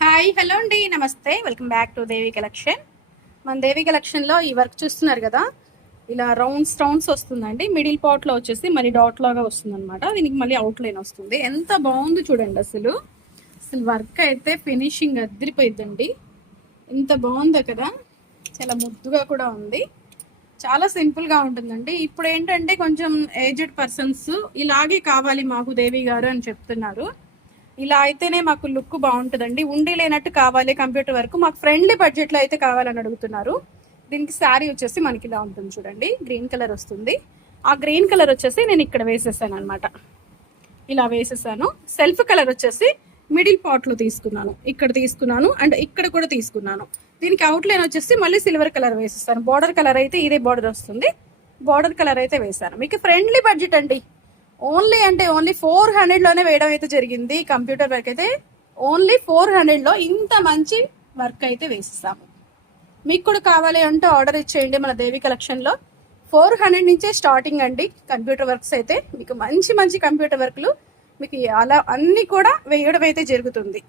Hi hello అండి, నమస్తే. Welcome back to Devi collection. మన దేవి కలెక్షన్లో ఈ వర్క్ చూస్తున్నారు కదా, ఇలా రౌండ్స్ వస్తుందండి. మిడిల్ పార్ట్లో వచ్చేసి మళ్ళీ డాట్ లాగా వస్తుంది అనమాట. దీనికి మళ్ళీ అవుట్లైన్ వస్తుంది. ఎంత బాగుంది చూడండి. అసలు వర్క్ అయితే ఫినిషింగ్ అదిరిపోయిద్దండి. ఎంత బాగుందో కదా, చాలా ముద్దుగా కూడా ఉంది. చాలా సింపుల్గా ఉంటుందండి. ఇప్పుడు ఏంటంటే కొంచెం ఏజ్డ్ పర్సన్స్ ఇలాగే కావాలి మాకు దేవి గారు అని చెప్తున్నారు. ఇలా అయితేనే మాకు లుక్ బాగుంటుందండి. ఉండి లేనట్టు కావాలి కంప్యూటర్ వర్క్, మాకు ఫ్రెండ్లీ బడ్జెట్లో అయితే కావాలని అడుగుతున్నారు. దీనికి శారీ వచ్చేసి మనకి ఇలా ఉంటుంది చూడండి. గ్రీన్ కలర్ వస్తుంది. ఆ గ్రీన్ కలర్ వచ్చేసి నేను ఇక్కడ వేసేసాను అనమాట. ఇలా వేసేసాను. సెల్ఫ్ కలర్ వచ్చేసి మిడిల్ పార్ట్లో తీసుకున్నాను, ఇక్కడ తీసుకున్నాను అండ్ ఇక్కడ కూడా తీసుకున్నాను. దీనికి అవుట్లైన్ వచ్చేసి మళ్ళీ సిల్వర్ కలర్ వేసేస్తాను. బార్డర్ కలర్ అయితే ఇదే బార్డర్ వస్తుంది. బార్డర్ కలర్ అయితే వేసాను. మీకు ఫ్రెండ్లీ బడ్జెట్ అండి. ఓన్లీ 400లోనే వేయడం అయితే జరిగింది. కంప్యూటర్ వర్క్ అయితే ఓన్లీ 400లో ఇంత మంచి వర్క్ అయితే వేసిస్తాము. మీకు కూడా కావాలి అంటే ఆర్డర్ ఇచ్చేయండి. మన దేవి కలెక్షన్లో 400 నుంచే స్టార్టింగ్ అండి కంప్యూటర్ వర్క్స్ అయితే. మీకు మంచి మంచి కంప్యూటర్ వర్క్లు మీకు అలా అన్నీ కూడా వేయడం అయితే జరుగుతుంది.